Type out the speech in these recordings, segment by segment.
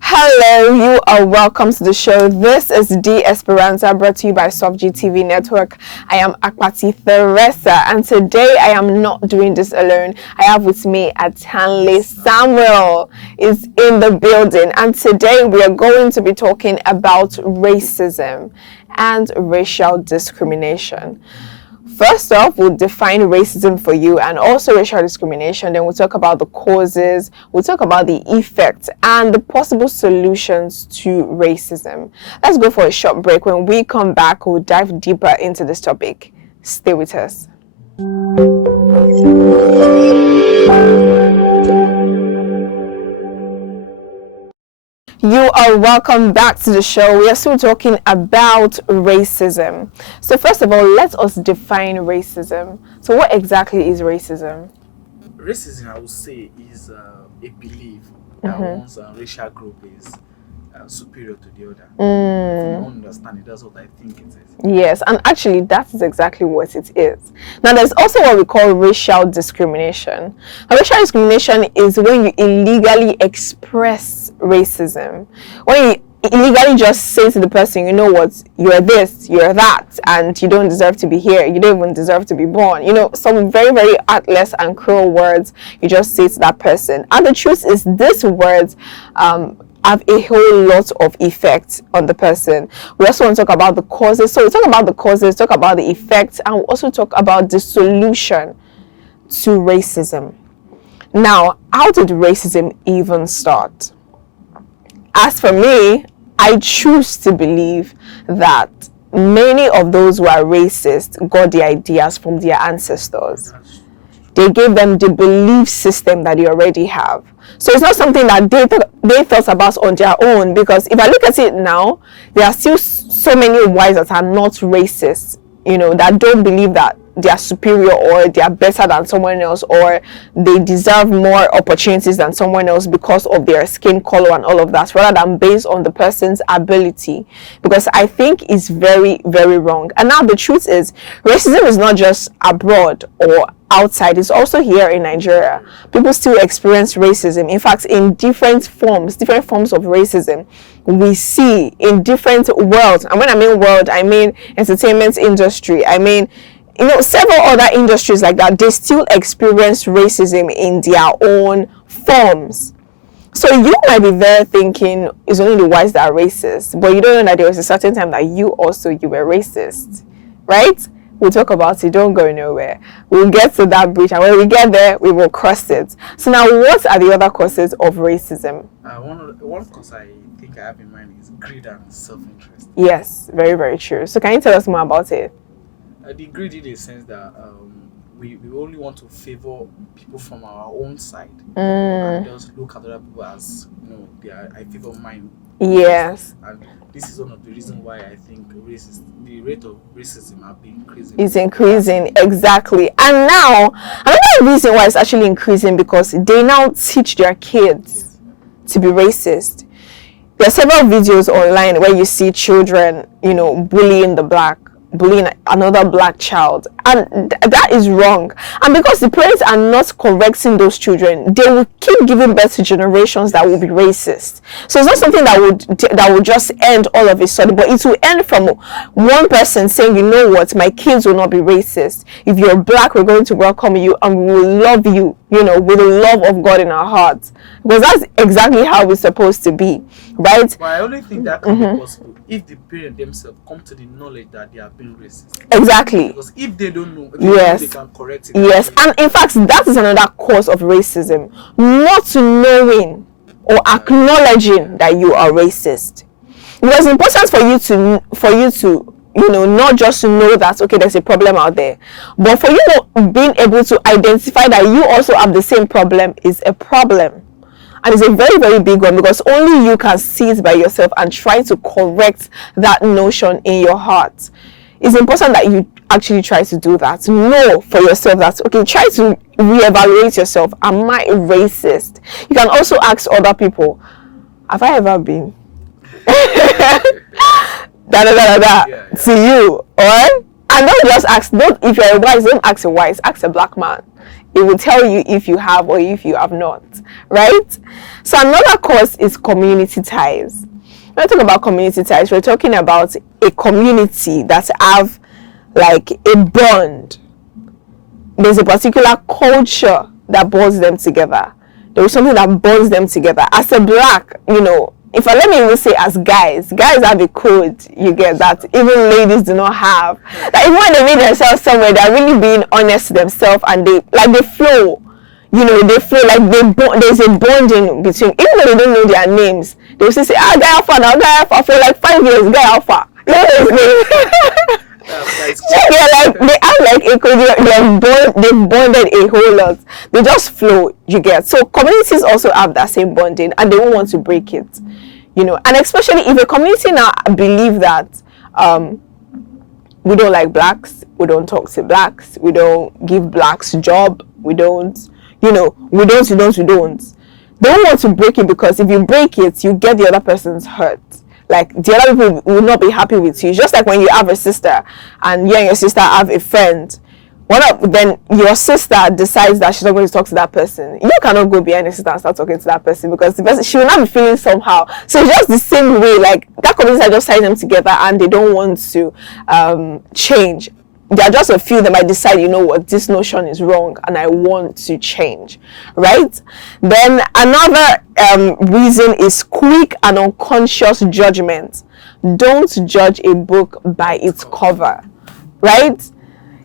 Hello, you are welcome to the show. This is D Esperanza, brought to you by SoftG TV Network. I am Akpati Theresa, and today I am not doing this alone. I have with me Atanle Samuel is in the building, and today we are going to be talking about racism and racial discrimination. First off, we'll define racism for you and also racial discrimination. Then we'll talk about the causes, we'll talk about the effects and the possible solutions to racism. Let's go for a short break. When we come back, we'll dive deeper into this topic. Stay with us. You are welcome back to the show. We are still talking about racism. So first of all, let us define racism. So what exactly is racism? Racism, I would say, is a belief that one's racial group is superior to the other. If you don't understand it, that's what I think it is. Yes, and actually that is exactly what it is. Now there's also what we call racial discrimination. Now, racial discrimination is when you illegally express racism. When you illegally just say to the person, you know what, you're this, you're that, and you don't deserve to be here, you don't even deserve to be born. You know, some very, very heartless and cruel words you just say to that person. And the truth is, these words have a whole lot of effect on the person. We also want to talk about the causes. So we talk about the causes, talk about the effects, and we also talk about the solution to racism. Now, how did racism even start? As for me, I choose to believe that many of those who are racist got the ideas from their ancestors. They gave them the belief system that they already have. So it's not something that they thought about on their own, because if I look at it now, there are still so many whites that are not racist, you know, that don't believe that they are superior or they are better than someone else, or they deserve more opportunities than someone else because of their skin color and all of that, rather than based on the person's ability, because I think it's very, very wrong. And now the truth is, racism is not just abroad or outside, it's also here in Nigeria. People still experience racism. In fact, in different forms of racism we see in different worlds. And when I mean world, I mean entertainment industry, I mean, you know, several other industries like that. They still experience racism in their own forms. So you might be there thinking it's only the whites that are racist, but you don't know that there was a certain time that you were racist, right? We'll talk about it. Don't go nowhere. We'll get to that bridge, and when we get there, we will cross it. So now, what are the other causes of racism? One cause I think I have in mind is greed and self-interest. Yes, very, very true. So can you tell us more about it? The greed in the sense that we only want to favor people from our own side and just look at other people as, you know, I favor mine. Yes. And this is one of the reasons why I think the rate of racism have been increasing. It's increasing, exactly. And now, another reason why it's actually increasing, because they now teach their kids to be racist. There are several videos online where you see children, you know, bullying another black child, and that is wrong. And because the parents are not correcting those children, they will keep giving birth to generations that will be racist. So it's not something that would just end all of a sudden, but it will end from one person saying, you know what, my kids will not be racist. If you're black, we're going to welcome you and we will love you, you know, with the love of God in our hearts, because that's exactly how it's supposed to be, right? But I only think that can be possible if the parents themselves come to the knowledge that they are being racist. Exactly. Because if they don't know, yes, they can correct it. Yes, and in fact, that is another cause of racism: not knowing or acknowledging that you are racist. Because it's important for you to you know, not just to know that okay, there's a problem out there, but for you being able to identify that you also have the same problem is a problem. And it's a very, very big one, because only you can see it by yourself and try to correct that notion in your heart. It's important that you actually try to do that. Know for yourself that, okay, try to reevaluate yourself. Am I racist? You can also ask other people, have I ever been? To you, alright? And don't just ask, if you're a wise, don't ask a wise, ask a black man. It will tell you if you have or if you have not, right? So another cause is community ties. When we talk about community ties, we're talking about a community that have like a bond. There's a particular culture that bonds them together. There is something that bonds them together. As a black, if I let me even say as guys have a code, you get, that even ladies do not have. That even when they meet themselves somewhere, they're really being honest to themselves, and they flow. They feel like there's a bonding between, even though they don't know their names, they will say, guy alpha now, guy alpha for like 5 years, guy alpha. You know his name. They have like a they've bonded a whole lot. They just flow, you get. So communities also have that same bonding, and they won't want to break it, and especially if a community now believe that we don't like blacks, we don't talk to blacks, we don't give blacks job, we don't. They don't want to break it, because if you break it, you get the other person's hurt. Like, the other people will not be happy with you. Just like when you have a sister and you and your sister have a friend, then your sister decides that she's not going to talk to that person. You cannot go behind your sister and start talking to that person, because the person, she will not be feeling somehow. So it's just the same way, like that community just ties them together, and they don't want to change. There are just a few that might decide, this notion is wrong and I want to change, right? Then another reason is quick and unconscious judgment. Don't judge a book by its cover, right?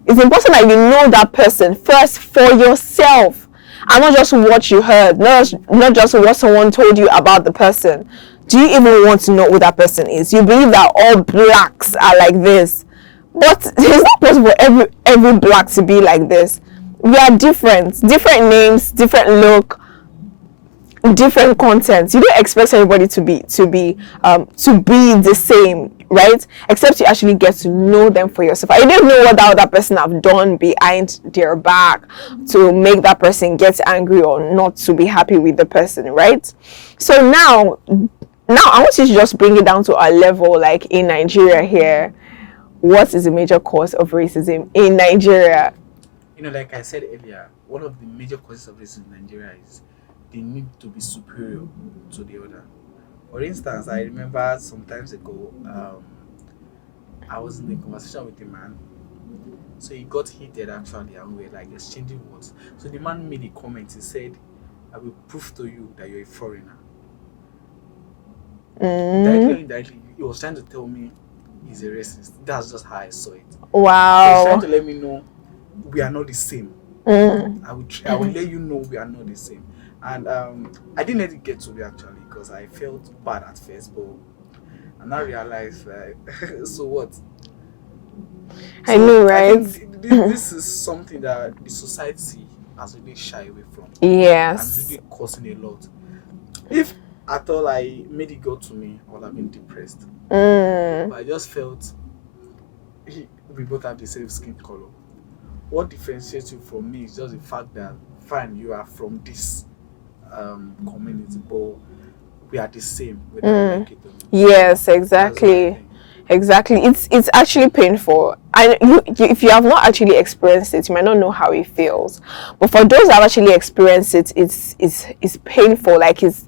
It's important that you know that person first for yourself, and not just what you heard, not just what someone told you about the person. Do you even want to know who that person is? You believe that all blacks are like this. But it's not possible for every black to be like this. We are different names, different look, different content. You don't expect everybody to be the same, right? Except you actually get to know them for yourself. I didn't know what that other person have done behind their back to make that person get angry or not to be happy with the person, right? So now I want you to just bring it down to a level like in Nigeria here. What is the major cause of racism in Nigeria? Like I said earlier, one of the major causes of racism in Nigeria is the need to be superior to the other. For instance, I remember some times ago, I was in a conversation with a man. So he got heated actually, and we were like exchanging words. So the man made a comment. He said, "I will prove to you that you're a foreigner." Directly or indirectly, he was trying to tell me he's a racist. That's just how I saw it. Wow. He's trying to let me know we are not the same. I will let you know we are not the same. And I didn't let it get to me actually, because I felt bad at first, but I now realized so what? I know, right? I think this is something that the society has really shy away from. Yes. And really causing a lot. If at all I made it go to me, I would have been depressed. But I just felt we both have the same skin color. What differentiates you from me is just the fact that, fine, you are from this community, but we are the same. Yes, exactly. Exactly. It's actually painful. And if you have not actually experienced it, you might not know how it feels. But for those that have actually experienced it, it's painful. Like sometimes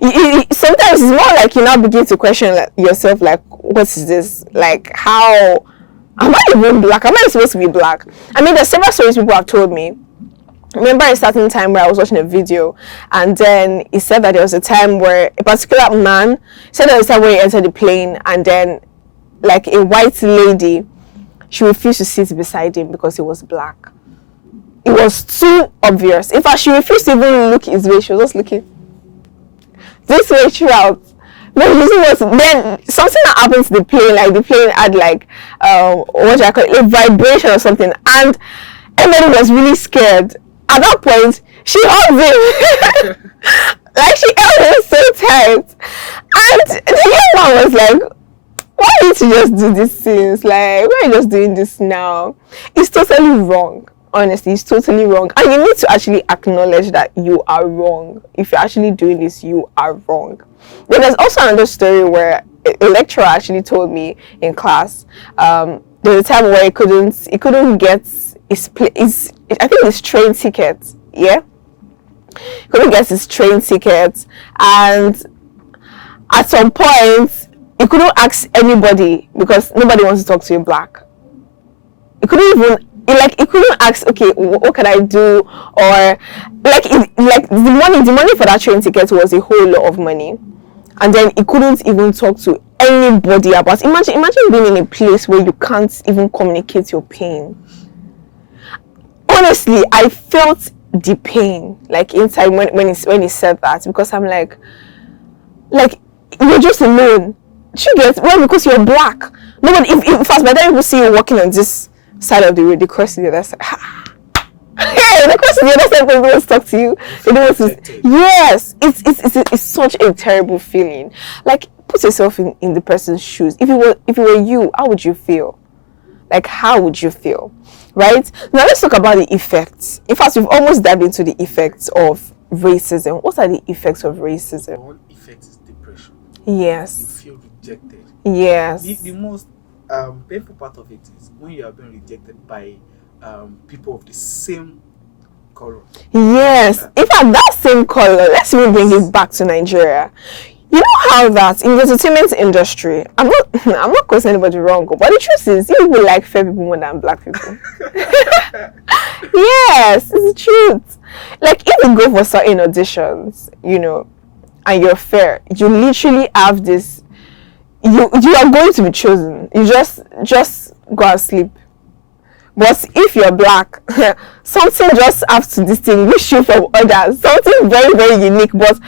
it's more like you now begin to question yourself, like, what is this? Like, how am I even black? Am I supposed to be black? I mean, there's several stories people have told me. I remember a certain time where I was watching a video, and then he said that there was a time where a particular man said there was a time where he entered the plane, and then like a white lady, she refused to sit beside him because he was black. It was too obvious. In fact, she refused to even look his way. She was just looking this way throughout. Then something that happened to the plane, like the plane had like what do I call it, a vibration or something, and everybody was really scared. At that point, she hugged him. Like, she held him so tight, and the young man was like, why did you just do these things? Like, why are you just doing this now? It's totally wrong. Honestly, it's totally wrong. And you need to actually acknowledge that you are wrong. If you're actually doing this, you are wrong. But there's also another story where a lecturer actually told me in class, there was a time where he couldn't get I think it's train tickets. Yeah, he couldn't get his train tickets, and at some point he couldn't ask anybody because nobody wants to talk to you black. He couldn't even he couldn't ask, okay, what can I do, or the money for that train ticket was a whole lot of money, and then he couldn't even talk to anybody about. Imagine being in a place where you can't even communicate your pain. Honestly, I felt the pain like inside when he said that, because I'm like you're just alone. You get, well, because you're black. Nobody, if fast by the time people see you walking on this side of the road, they cross to the other side. Hey, they cross to the other side, they don't want to talk to you. They don't want to. Yes, it's such a terrible feeling. Like, put yourself in the person's shoes. If it were you, how would you feel? Like, how would you feel? Right? Now let's talk about the effects. In fact, we've almost dived into the effects of racism. What are the effects of racism? One effect is depression. Yes. You feel rejected. Yes. The most painful part of it is when you are being rejected by people of the same color. Yes. In fact, that same color, let's even bring it back to Nigeria. You know how that in the entertainment industry, I'm not causing anybody wrong, but the truth is, you people like fair people more than black people. Yes, it's the truth. Like, if you go for certain auditions, and you're fair, you literally have this. You are going to be chosen. You just go and sleep. But if you're black, something just has to distinguish you from others. Something very, very unique. But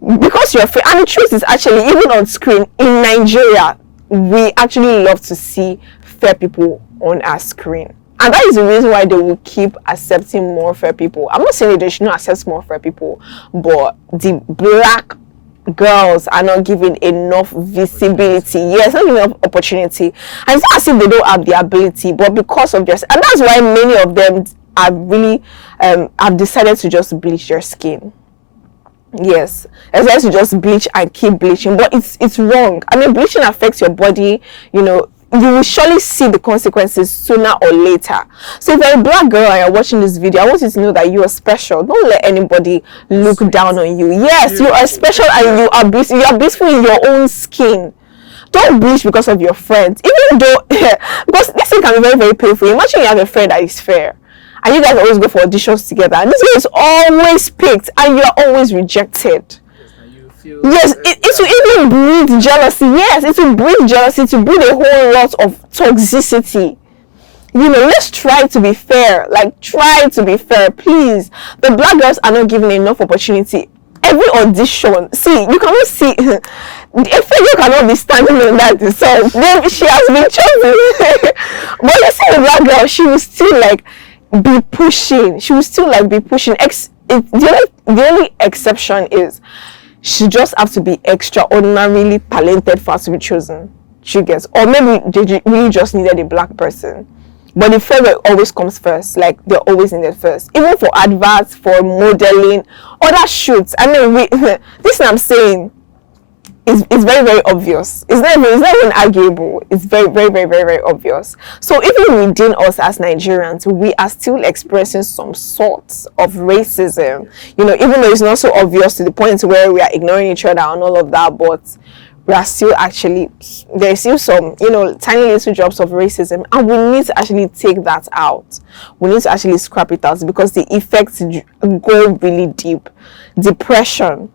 because you're fair, and the truth is, actually, even on screen in Nigeria, we actually love to see fair people on our screen. And that is the reason why they will keep accepting more fair people. I'm not saying that they should not accept more fair people, but the black girls are not given enough visibility. Yes, not enough opportunity. And it's not as if they don't have the ability, but because of this, and that's why many of them are really have decided to just bleach their skin. Yes, decided to just bleach and keep bleaching, but it's wrong. I mean, bleaching affects your body. You will surely see the consequences sooner or later. So if you're a black girl and you're watching this video, I want you to know that you are special. Don't let anybody look down on you. Yes, you are special, and you are beautiful in your own skin. Don't bleach because of your friends, even though because this thing can be very, very painful. Imagine you have a friend that is fair, and you guys always go for auditions together, and this girl is always picked, and you are always rejected. Yes, it will even breed jealousy. Yes, it will breed jealousy, to breed a whole lot of toxicity. Let's try to be fair. Like, try to be fair, please. The black girls are not given enough opportunity. Every audition, see, you cannot see. If you cannot be standing on that itself, then she has been chosen. But you see, the black girl, she will still be pushing. The only exception is, she just have to be extraordinarily talented for us to be chosen. She gets, or maybe they really just needed a black person. But the fair always comes first. Like, they're always needed first. Even for adverts, for modeling, other shoots. I mean, this thing I'm saying is very, very obvious. It's not even arguable. It's very, very, very, very, very obvious. So even within us as Nigerians, we are still expressing some sorts of racism. Even though it's not so obvious to the point where we are ignoring each other and all of that, but we are still there's still some, tiny little drops of racism, and we need to actually take that out. We need to actually scrap it out, because the effects go really deep. Depression,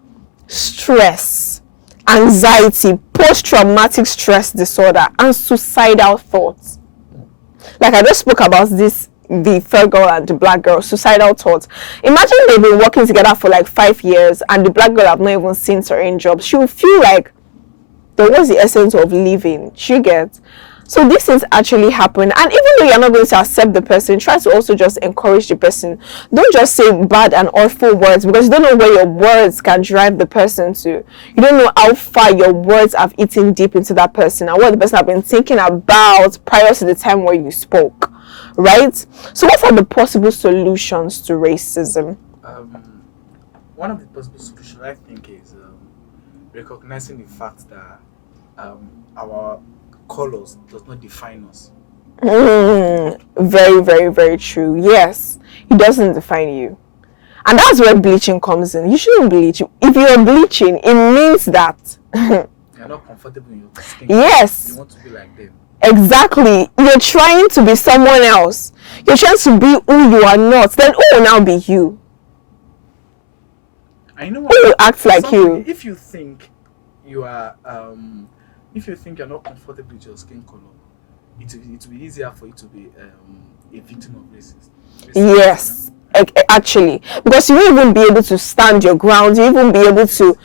stress, anxiety, post-traumatic stress disorder, and suicidal thoughts. Like I just spoke about this, the fair girl and the black girl, suicidal thoughts. Imagine they've been working together for 5 years, and the black girl have not even seen certain jobs. She will feel like, then what's the essence of living? She gets. So these things actually happen, and even though you're not going to accept the person, try to also just encourage the person. Don't just say bad and awful words, because you don't know where your words can drive the person to. You don't know how far your words have eaten deep into that person, and what the person have been thinking about prior to the time where you spoke, right? So what are the possible solutions to racism? One of the possible solutions, I think, is recognizing the fact that our colors does not define us. Very, very, very true. Yes, it doesn't define you. And that's where bleaching comes in. You shouldn't bleach. If you're bleaching, it means that You're not comfortable in your skin. yes, You want to be like them. exactly. You're trying to be someone else. You're trying to be who you are not. Then who will now be you? I know Who will act like you? If you think you are if you think you're not comfortable with your skin color, it will be easier for you to be a victim of racism. Yes, actually, because you won't even be able to stand your ground. You won't even be able to,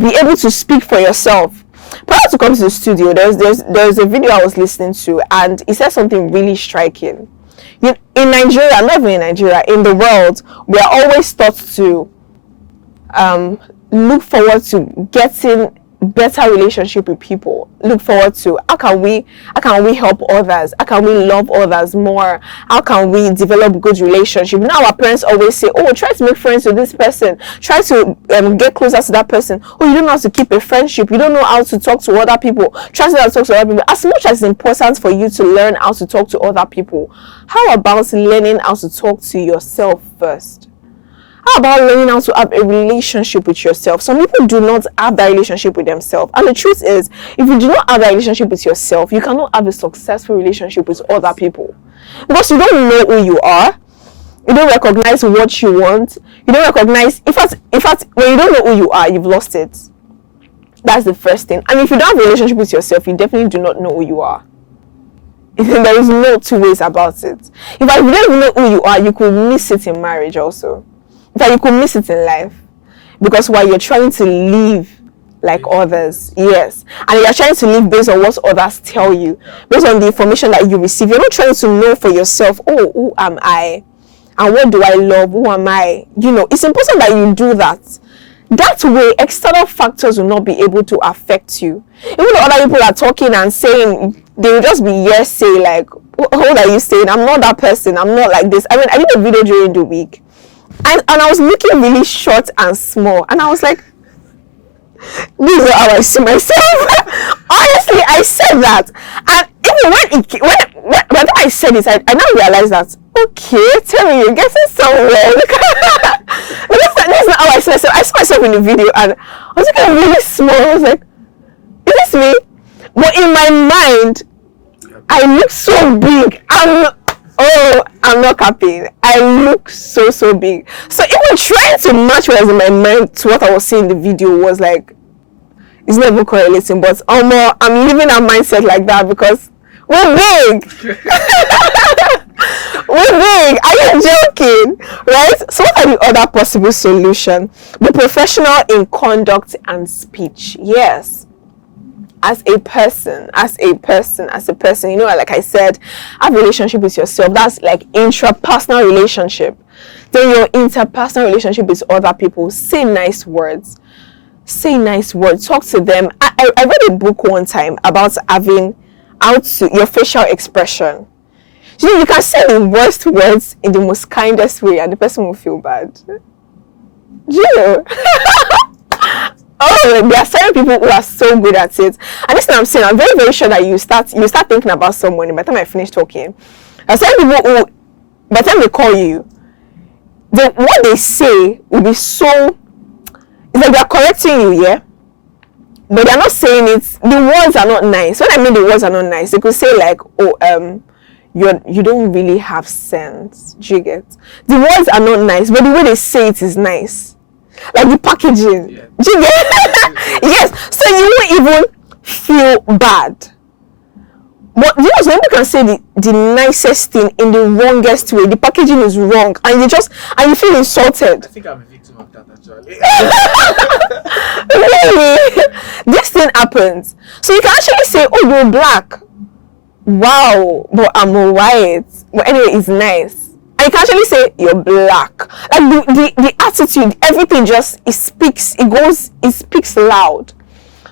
be able to speak for yourself. Prior to come to the studio, there's a video I was listening to, and it said something really striking. In Nigeria, not even in Nigeria, in the world, we are always taught to look forward to getting better relationship with people. Look forward to how can we help others, how can we love others more, how can we develop good relationship. Now our parents always say, oh, try to make friends with this person, try to get closer to that person. Oh, you don't know how to keep a friendship, you don't know how to talk to other people, try to talk to other people. As much as it's important for you to learn how to talk to other people, how about learning how to talk to yourself first? How about learning how to have a relationship with yourself? Some people do not have that relationship with themselves. And the truth is, if you do not have that relationship with yourself, you cannot have a successful relationship with other people. Because you don't know who you are. You don't recognize what you want. You don't recognize, in fact, when you don't know who you are, you've lost it. That's the first thing. And if you don't have a relationship with yourself, you definitely do not know who you are. There is no two ways about it. In fact, if you don't even know who you are, you could miss it in marriage also. That you could miss it in life, because while you're trying to live like others, yes, and you're trying to live based on what others tell you, based on the information that you receive, you're not trying to know for yourself, oh, who am I and what do I love, who am I? It's important that you do that. That way external factors will not be able to affect you. Even though other people are talking and saying, they will just be yes say, like, what are you saying? I'm not that person, I'm not like this. I mean, I did a video during the week, and I was looking really short and small, and I was like, this is how I see myself. Honestly, I said that, and even when I said it, I now realized that, okay, tell me, you're getting somewhere. That's not how I see myself. I saw myself in the video, and I was looking really small. I was like, is this me? But in my mind, I look so big. I'm not capping. I look so big. So even trying to match what was in my mind to what I was seeing in the video was like, it's not even correlating. But I'm living a mindset like that because we're big. We're big. Are you joking? Right? So what are the other possible solutions? Be professional in conduct and speech. Yes. As a person, like I said, have a relationship with yourself. That's like intrapersonal relationship. Then your interpersonal relationship with other people. Say nice words. Talk to them. I read a book one time about having your facial expression. You can say the worst words in the most kindest way, and the person will feel bad. Oh, there are certain people who are so good at it. And this is what I'm saying. I'm very, very sure that you start thinking about someone, and by the time I finish talking, there are certain people who, by the time they call you, what they say will be so, it's like they're correcting you, yeah? But they're not saying it, the words are not nice. When I mean the words are not nice, they could say like, you don't really have sense. Do you get? The words are not nice, but the way they say it is nice. Like the packaging. Yeah. Do you get? Yes. So you won't even feel bad. But you know, some people can say the nicest thing in the wrongest way. The packaging is wrong, and you feel insulted. I think I'm a victim of that actually. Really? This thing happens. So you can actually say, oh, you're black. Wow, but I'm white. But anyway, it's nice. And you can actually say you're black. Like the attitude, everything it speaks loud.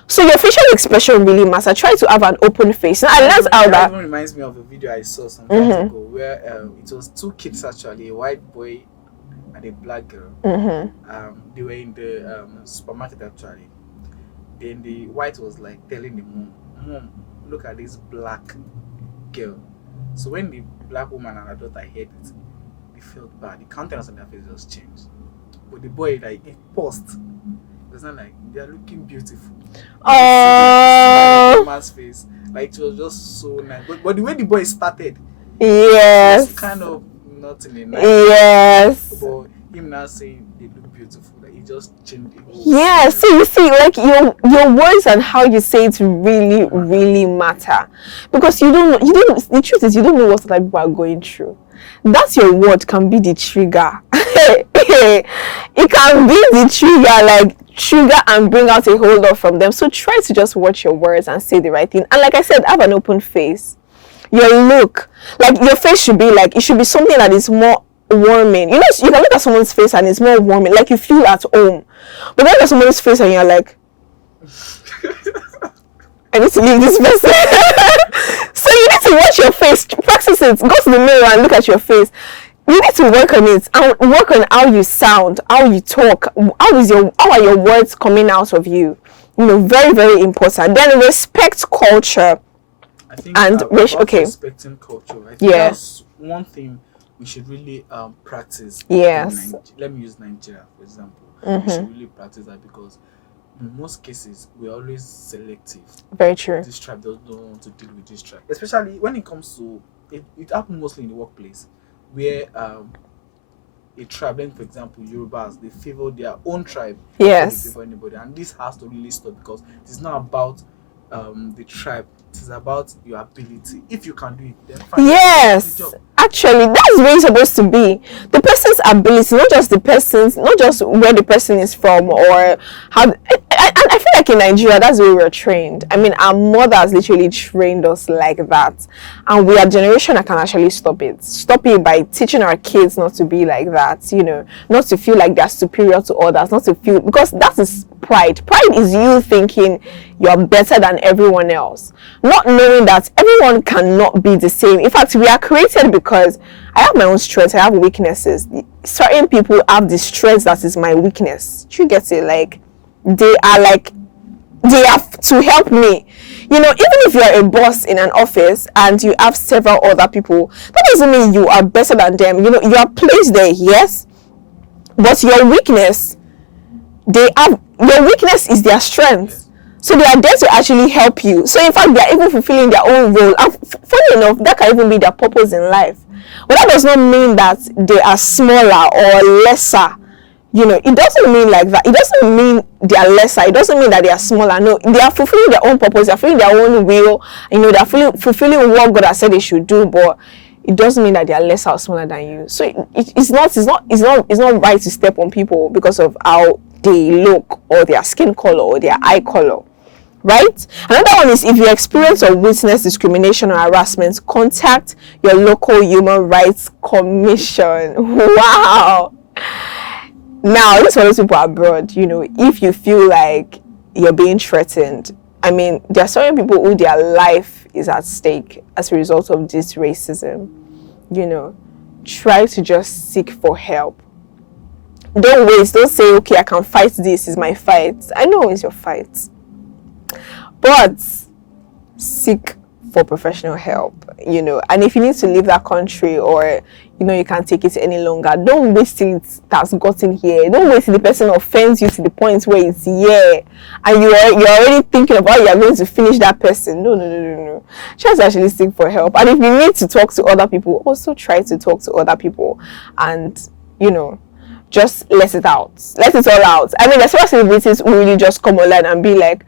So your facial expression really matters. Try to have an open face. Now, I learned how that even reminds me of a video I saw some time ago where it was two kids actually, a white boy and a black girl. They were in the supermarket actually. Then the white was like telling the mom, look at this black girl. So when the black woman and her daughter heard it, they felt bad. The countenance on their face just changed. But the boy, like, it paused. It was not like, they are looking beautiful. Oh, Man's face, like, it was just so nice. But the way the boy started, yes, it was kind of not in a nice yes. but him now saying they look beautiful, like, it just changed the whole Yeah, so story. you see, like your words and how you say it really, really matter, because you don't. The truth is, you don't know what other people are going through. That's your word can be the trigger. It can be the trigger, like trigger and bring out a whole lot from them. So try to just watch your words and say the right thing. And like I said, have an open face. Your look, like your face should be like, it should be something that is more warming. You know, you can look at someone's face and it's more warming, like you feel at home. But then look at someone's face and you're like, I need to leave this person. So you need to watch your face, practice it, go to the mirror and look at your face. You need to work on it and work on how you sound, how you talk, how are your words coming out of you. You know, very, very important. Then respect culture. I think And about okay. respecting culture. I think Yeah. that's one thing we should really practice. Yes. Let me use Nigeria for example. Mhm. We should really practice that because in most cases we're always selective. Very true. This tribe doesn't want to deal with this tribe, especially when it comes to it happens mostly in the workplace where a tribe, then for example Yorubas, they favor their own tribe before they Yes. favor anybody, and this has to really stop because it's not about the tribe, it is about your ability. If you can do it, then fine. Yes, Do the job. actually, that's where it's supposed to be. The person's ability, not just the person's, not just where the person is from or how. And I feel like in Nigeria, that's where we're trained. I mean, our mothers literally trained us like that, and we are a generation that can actually stop it. Stop it by teaching our kids not to be like that. You know, not to feel like they're superior to others, not to feel, because that is pride. Pride is you thinking you're better than everyone else, not knowing that everyone cannot be the same. In fact, we are created because I have my own strengths, I have weaknesses. Certain people have the strength that is my weakness. Do you get it? Like they are to help me. You know, even if you're a boss in an office and you have several other people, that doesn't mean you are better than them. You know, you are placed there, yes, but your weakness, your weakness is their strength. So they are there to actually help you. So in fact, they are even fulfilling their own role. And funny enough, that can even be their purpose in life. But that does not mean that they are smaller or lesser. You know, it doesn't mean like that. It doesn't mean they are lesser. It doesn't mean that they are smaller. No, they are fulfilling their own purpose. They are fulfilling their own will. You know, they are fulfilling what God has said they should do. But it doesn't mean that they are lesser or smaller than you. So it's not right to step on people because of how they look or their skin color or their eye color. Right? Another one is, if you experience or witness discrimination or harassment, contact your local human rights commission. Wow. Now, this for those people abroad, you know, if you feel like you're being threatened, I mean, there are certain people who their life is at stake as a result of this racism. You know, try to just seek for help. Don't wait. Don't say, okay, I can fight this. Is my fight. I know it's your fight. But seek for professional help, you know. And if you need to leave that country, or you know you can't take it any longer, don't wait till it has gotten here. Don't wait till the person offends you to the point where it's here and you're already thinking about how you're going to finish that person. No. Try to actually seek for help. And if you need to talk to other people, also try to talk to other people and, you know, just let it out. Let it all out. I mean, there's some celebrities who really just come online and be like,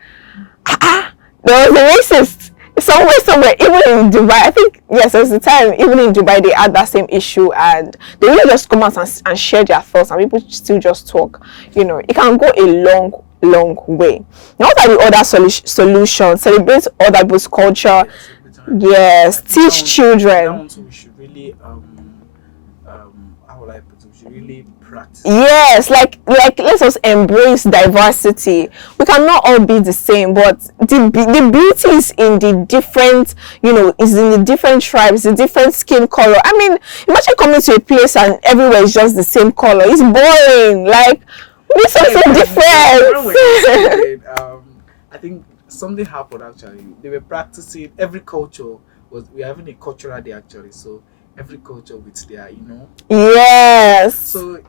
there was a racist somewhere, even in Dubai. I think, yes, there was a time, even in Dubai, they had that same issue, and they really just come out and share their thoughts, and people still just talk. You know, it can go a long way. Now, what are the other solutions? Celebrate other people's culture. Yes, teach children. That one too, we should really how would I put it? We should really practice. Yes, like let's just embrace diversity. We cannot all be the same, but the beauty is in the different, you know, is in the different tribes, the different skin color. I mean, imagine coming to a place and everywhere is just the same color. It's boring. Like, we need something different. I think something happened actually. They were practicing every culture we're having a cultural day actually. So every culture with their, Yes. So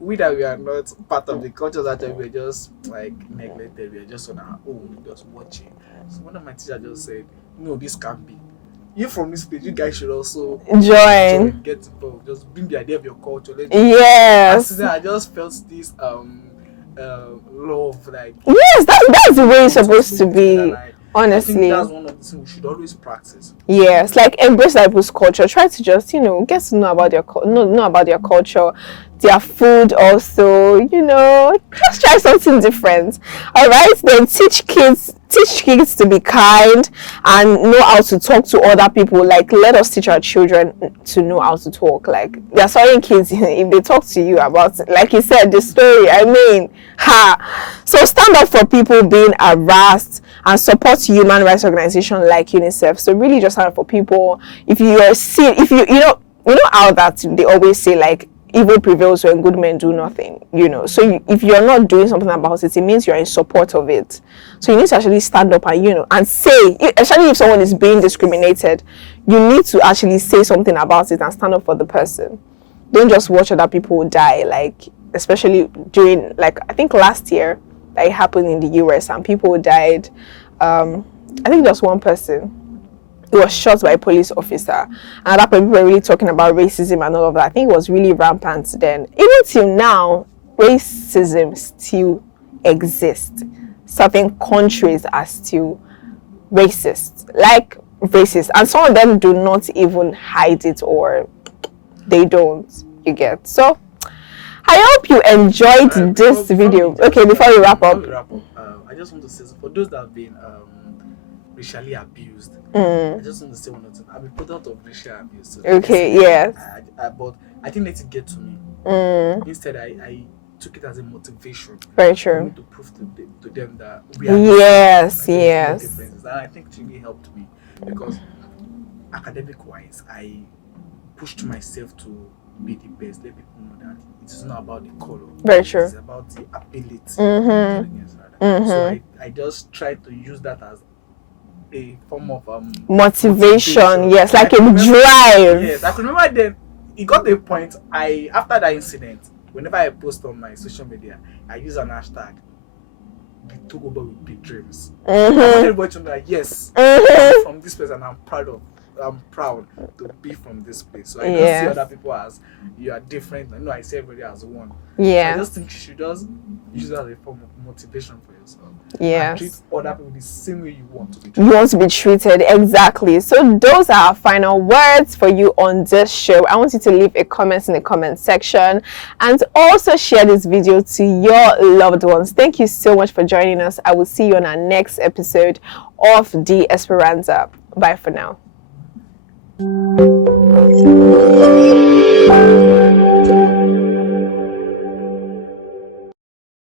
we that we are not part of the cultures actually, we're just like neglected. We're just on our own, just watching. So one of my teachers just said, "No, this can't be. You from this place, you guys should also Join. get involved. Just bring the idea of your culture." Yes. And I just felt this love, like, yes, that's the way it's supposed to be. Honestly, I think that's one of the things we should always practice. Yes, like embrace other people's culture. Try to just get to know about know about their culture, their food also. Just try something different. All right, then teach kids to be kind and know how to talk to other people. Like, let us teach our children to know how to talk. Like, there are certain kids if they talk to you about, like you said, the story. I mean, so stand up for people being harassed and support human rights organizations like UNICEF. So really just stand up for people. If you are you know how that they always say, like, evil prevails when good men do nothing, so if you're not doing something about it, it means you're in support of it. So you need to actually stand up and and say, especially if someone is being discriminated, you need to actually say something about it and stand up for the person. Don't just watch other people die, like, especially during, like, I think last year that it happened in the US and people died. I think just one person, he was shot by a police officer, and that people were really talking about racism and all of that. I think it was really rampant then. Even till now, racism still exists. Certain countries are still racist, and some of them do not even hide it, or they don't. You get? So I hope you enjoyed this video. Okay, before we wrap up, I just want to say, for those that have been racially abused, I just want to say one thing. I'm a product of racial abuse. So okay, yes. But I didn't let it get to me. Instead, I took it as a motivation. Very For true. me to prove to them that we are yes. and I think it really helped me, because academic-wise, I pushed myself to be the best. Let people know that it is not about the color. Very true. It's about the ability. So I just try to use that as a form of motivation. Yes, like a drive. Yes, I can remember then it got to a point, after that incident, whenever I post on my social media, I use an hashtag, the Togo boy with big dreams. I want everybody to know that yes, I'm from this place and I'm proud to be from this place. So I don't see other people as you are different. I see everybody as one. Yeah. So I just think you should just use it as a form of motivation for yourself. Yes. And treat other people the same way you want to be treated. You want to be treated, exactly. So those are our final words for you on this show. I want you to leave a comment in the comment section and also share this video to your loved ones. Thank you so much for joining us. I will see you on our next episode of The Esperanza. Bye for now.